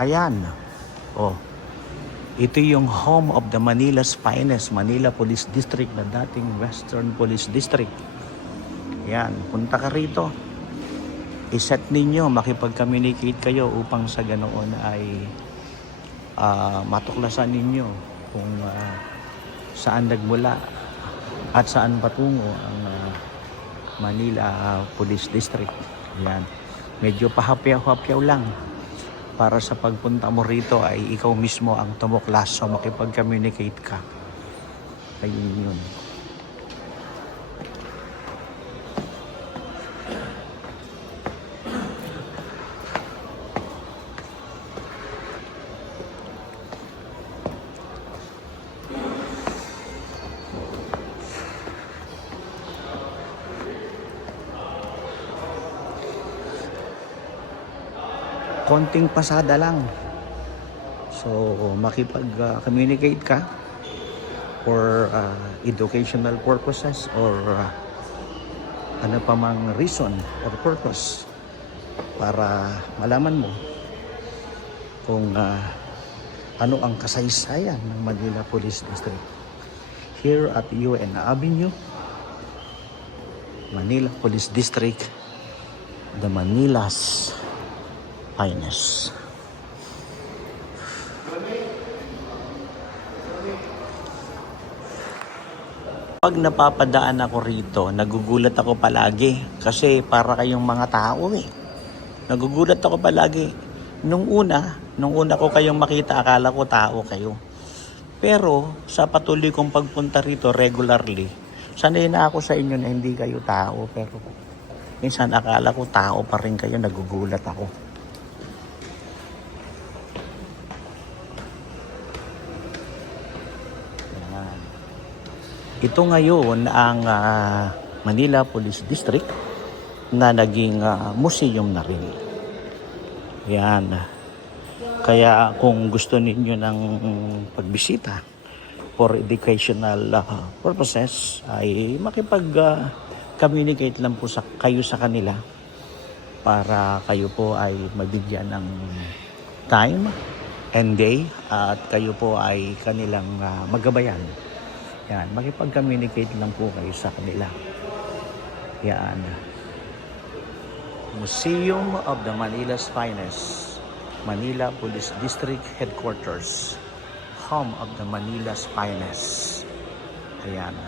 Ayan. Oh, ito yung home of the Manila's finest, Manila Police District na dating Western Police District. Ayan, punta ka rito. I-set ninyo, makipag-communicate kayo upang sa ganoon ay matuklasan ninyo kung saan nagmula at saan patungo ang Manila Police District. Ayan. Medyo pahapyaw-hapyaw lang. Para sa pagpunta mo rito ay ikaw mismo ang tumuklas, so makipag-communicate ka. Ayun yun. Konting pasada lang. So, makipag-communicate ka for educational purposes or ano pa mang reason or purpose para malaman mo kung ano ang kasaysayan ng Manila Police District. Here at UN Avenue, Manila Police District, the Manila's finest. Pag napapadaan ako rito, nagugulat ako palagi kasi para kayong mga tao eh. Nagugulat ako palagi. Nung una ko kayong makita, akala ko tao kayo. Pero sa patuloy kong pagpunta rito regularly, sanay na ako sa inyo na hindi kayo tao, pero minsan akala ko tao pa rin kayo, nagugulat ako. Ito ngayon ang Manila Police District na naging museum na rin. Yan. Kaya kung gusto ninyo ng pagbisita for educational purposes ay makipag-communicate lang po kayo sa kanila para kayo po ay mabigyan ng time and day at kayo po ay kanilang magabayan. Yan, makipag-communicate lang po kayo sa kanila. Yan. Museum of the Manila's Finest, Manila Police District Headquarters, home of the Manila's Finest. Ayan.